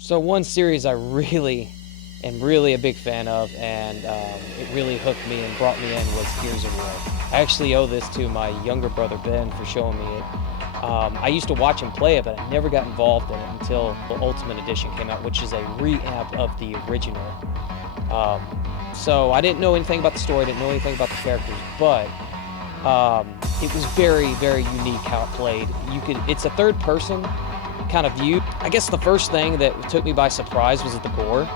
So one series I really am really a big fan of, and it really hooked me and brought me in, was Gears of War. I actually owe this to my younger brother Ben for showing me it. I used to watch him play it, but I never got involved in it until the Ultimate Edition came out, which is a reamp of the original. So I didn't know anything about the story, didn't know anything about the characters, but it was very, very unique how it played. It's a third person kind of view. I guess the first thing that took me by surprise was the gore.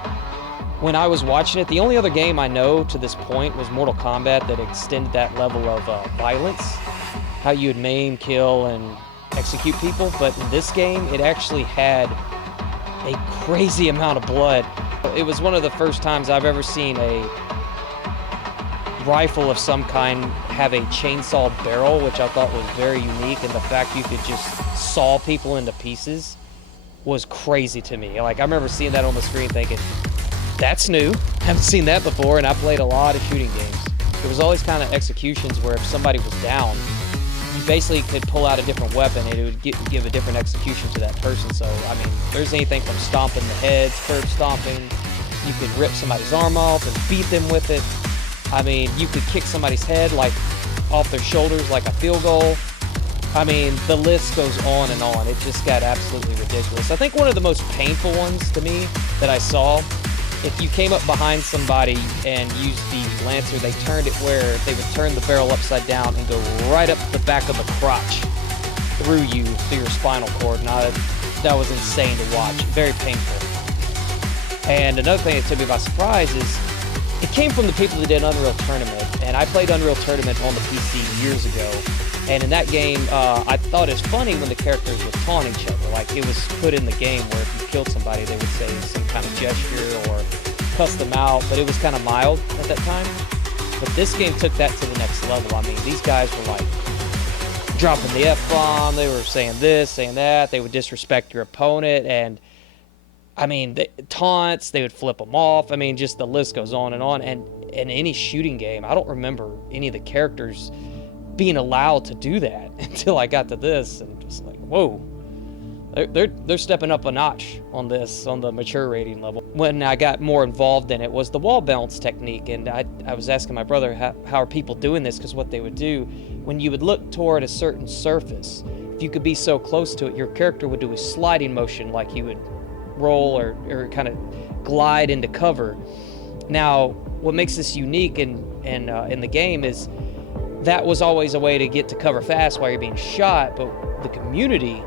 When I was watching it, the only other game I know to this point was Mortal Kombat that extended that level of violence, how you would maim, kill, and execute people. But in this game, it actually had a crazy amount of blood. It was one of the first times I've ever seen a rifle of some kind have a chainsaw barrel, which I thought was very unique, and the fact you could just saw people into pieces was crazy to me. Like, I remember seeing that on the screen thinking, that's new. Haven't seen that before, and I played a lot of shooting games. There was always kind of executions where if somebody was down, you basically could pull out a different weapon and it would give a different execution to that person. So, I mean, there's anything from stomping the heads, curb stomping, you could rip somebody's arm off and beat them with it. I mean, you could kick somebody's head like off their shoulders like a field goal. I mean, the list goes on and on. It just got absolutely ridiculous. I think one of the most painful ones to me that I saw, if you came up behind somebody and used the Lancer, they turned it where they would turn the barrel upside down and go right up the back of the crotch through your spinal cord. And that was insane to watch. Very painful. And another thing that took me by surprise is it came from the people that did Unreal Tournament. And I played Unreal Tournament on the PC years ago. And in that game, I thought it was funny when the characters would taunt each other. Like, it was put in the game where if you killed somebody, they would say some kind of gesture or cuss them out, but it was kind of mild at that time. But this game took that to the next level. I mean, these guys were like dropping the F-bomb, they were saying this, saying that, they would disrespect your opponent, and I mean, taunts, they would flip them off. I mean, just the list goes on. And in any shooting game, I don't remember any of the characters being allowed to do that until I got to this, and just like, whoa, they're stepping up a notch on this, on the mature rating level. When I got more involved in it was the wall balance technique, and I was asking my brother how are people doing this, because what they would do when you would look toward a certain surface, if you could be so close to it, your character would do a sliding motion, like he would roll or kind of glide into cover. Now, what makes this unique in the game is that was always a way to get to cover fast while you're being shot, but the community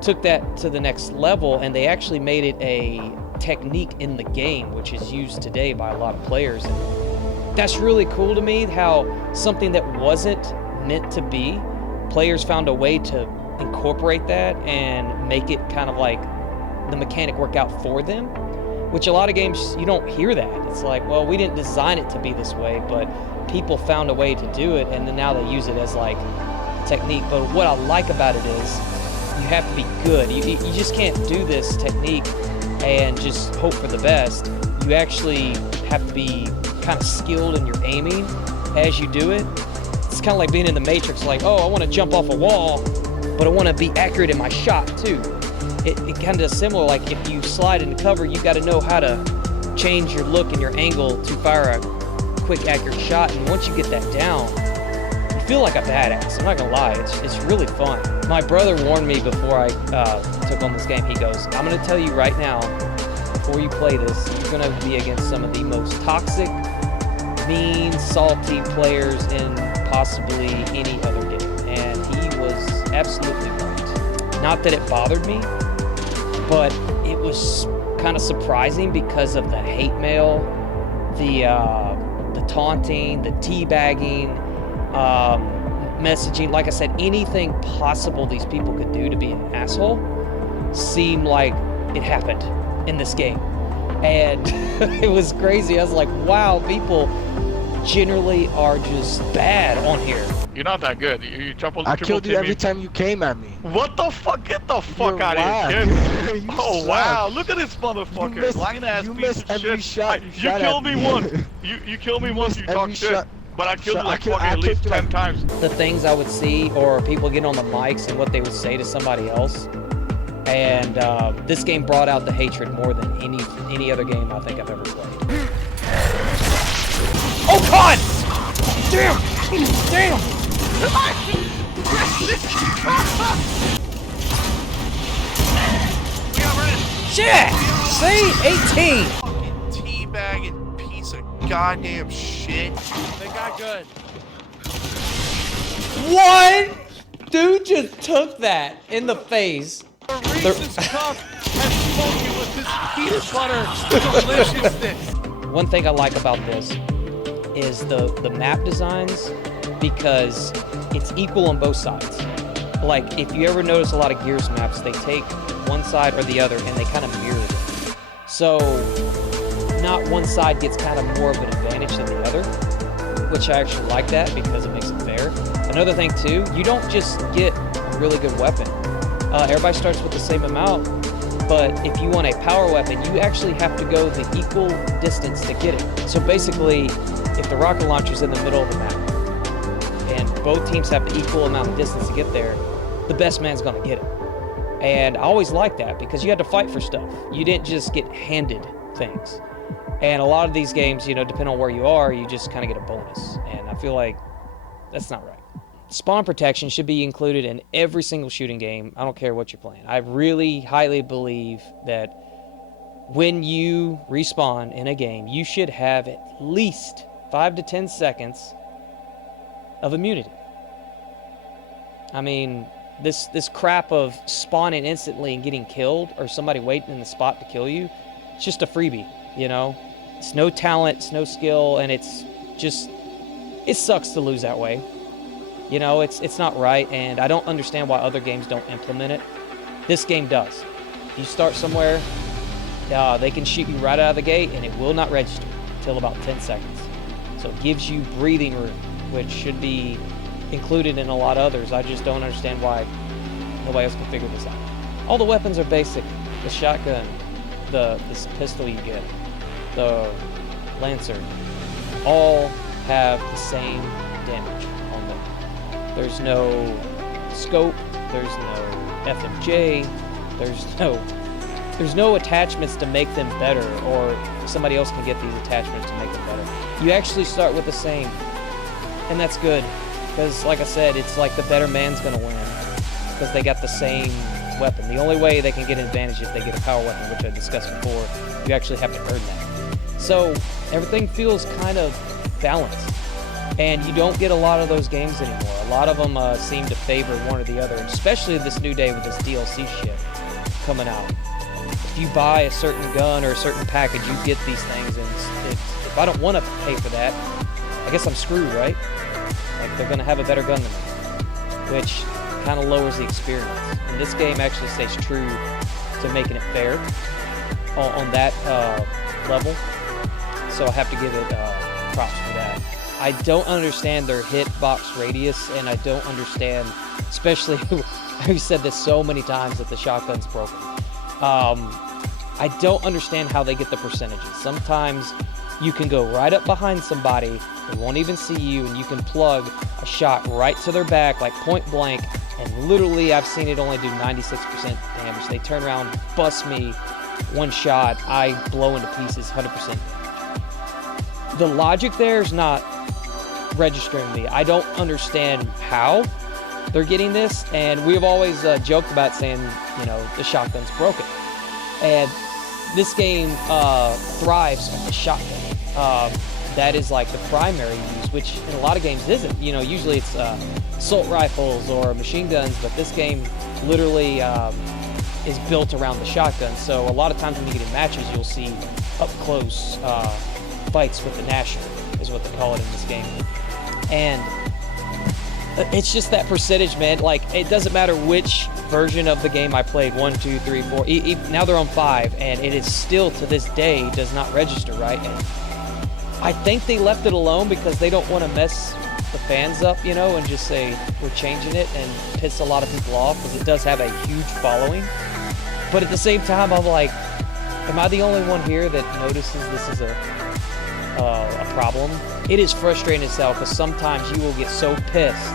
took that to the next level, and they actually made it a technique in the game, which is used today by a lot of players. And that's really cool to me, how something that wasn't meant to be, players found a way to incorporate that and make it kind of like the mechanic work out for them, which a lot of games you don't hear that. It's like, well, we didn't design it to be this way, but people found a way to do it, and then now they use it as like a technique. But what I like about it is you have to be good. You just can't do this technique and just hope for the best. You actually have to be kind of skilled in your aiming as you do it. It's kind of like being in the Matrix, like, oh, I want to jump off a wall, but I want to be accurate in my shot too. It kind of similar, like if you slide into cover, you got to know how to change your look and your angle to fire a quick, accurate shot. And once you get that down, you feel like a badass. I'm not gonna lie, it's really fun. My brother warned me before I took on this game. He goes, I'm gonna tell you right now, before you play this, you're gonna be against some of the most toxic, mean, salty players in possibly any other game. And he was absolutely right. Not that it bothered me, but it was kind of surprising because of the hate mail, the taunting, the teabagging, messaging. Like I said, anything possible these people could do to be an asshole seemed like it happened in this game. And it was crazy. I was like, wow, people generally are just bad on here. You're not that good. You triple I killed you every time you came at me. What the fuck? Get the fuck You're out of here, kid. Oh, suck. wow. Look at this motherfucker. Lying ass you piece missed of every shit. shot You shot killed at me once. You killed me once. You missed talk every shit. shot. But I killed you like I fucking at least killed you 10 like- times. The things I would see, or people get on the mics and what they would say to somebody else, And this game brought out the hatred more than any other game I think I've ever played. Oh God! Damn! Damn! Shit! See? 18! Fucking teabagging piece of goddamn shit. They got good. What? Dude just took that in the face. The Reese's Cup has spoken with this peanut butter deliciousness. One thing I like about this is the map designs, because it's equal on both sides. Like, if you ever notice a lot of Gears maps, they take one side or the other and they kind of mirror it. So, not one side gets kind of more of an advantage than the other, which I actually like that because it makes it fair. Another thing too, you don't just get a really good weapon. Everybody starts with the same amount, but if you want a power weapon, you actually have to go the equal distance to get it. So basically, if the rocket launcher's in the middle of the map, and both teams have the equal amount of distance to get there, the best man's gonna get it. And I always liked that because you had to fight for stuff. You didn't just get handed things. And a lot of these games, you know, depending on where you are, you just kind of get a bonus. And I feel like that's not right. Spawn protection should be included in every single shooting game. I don't care what you're playing. I really highly believe that when you respawn in a game, you should have at least 5 to 10 seconds of immunity. I mean, this crap of spawning instantly and getting killed, or somebody waiting in the spot to kill you, it's just a freebie, you know? It's no talent, it's no skill, and it's just, it sucks to lose that way. You know, it's not right, and I don't understand why other games don't implement it. This game does. If you start somewhere, they can shoot you right out of the gate, and it will not register until about 10 seconds. So it gives you breathing room, which should be included in a lot of others. I just don't understand why nobody else can figure this out. All the weapons are basic. The shotgun, this pistol you get, the Lancer, all have the same damage on them. There's no scope, there's no FMJ, there's no attachments to make them better, or somebody else can get these attachments to make them better. You actually start with the same, and that's good, because like I said, it's like the better man's gonna win, because they got the same weapon. The only way they can get an advantage is if they get a power weapon, which I discussed before. You actually have to earn that. So everything feels kind of balanced, and you don't get a lot of those games anymore. A lot of them seem to favor one or the other, especially this new day with this DLC shit coming out. If you buy a certain gun or a certain package, you get these things, and if I don't want to pay for that, I guess I'm screwed, right? Like, they're gonna have a better gun than me, which kind of lowers the experience. And this game actually stays true to making it fair on that level. So I have to give it props for that. I don't understand their hitbox radius, and I don't understand, especially, I've said this so many times, that the shotgun's broken. I don't understand how they get the percentages. Sometimes you can go right up behind somebody, they won't even see you, and you can plug a shot right to their back, like point blank, and literally I've seen it only do 96% damage. They turn around, bust me, one shot, I blow into pieces, 100% damage. The logic there is not registering me. I don't understand how they're getting this, and we've always joked about saying, you know, the shotgun's broken. And this game thrives on the shotgun. That is like the primary use, which in a lot of games isn't. You know, usually it's assault rifles or machine guns, but this game literally is built around the shotgun. So a lot of times when you get in matches, you'll see up close fights with the Gnasher, is what they call it in this game. And it's just that percentage, man. Like, it doesn't matter which version of the game I played, 1, 2, 3, 4. Now they're on 5, and it is still to this day does not register, right? And I think they left it alone because they don't want to mess the fans up, you know, and just say we're changing it and piss a lot of people off, because it does have a huge following. But at the same time, I'm like, am I the only one here that notices this is a problem? It is frustrating as hell, because sometimes you will get so pissed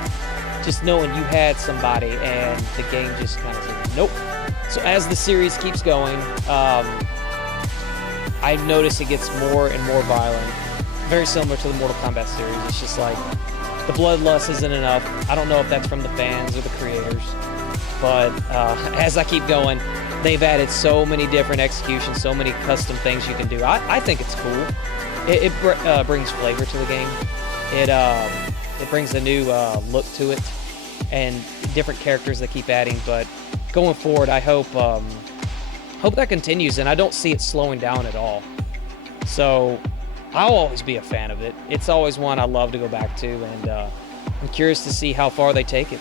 just knowing you had somebody and the game just kind of says, nope, So as the series keeps going, I notice it gets more and more violent. Very similar to the Mortal Kombat series. It's just like the bloodlust isn't enough. I don't know if that's from the fans or the creators, but as I keep going, they've added so many different executions, so many custom things you can do. I think it's cool. It brings flavor to the game. It brings a new look to it and different characters that keep adding. But going forward, I hope that continues, and I don't see it slowing down at all. So I'll always be a fan of it. It's always one I love to go back to, and I'm curious to see how far they take it.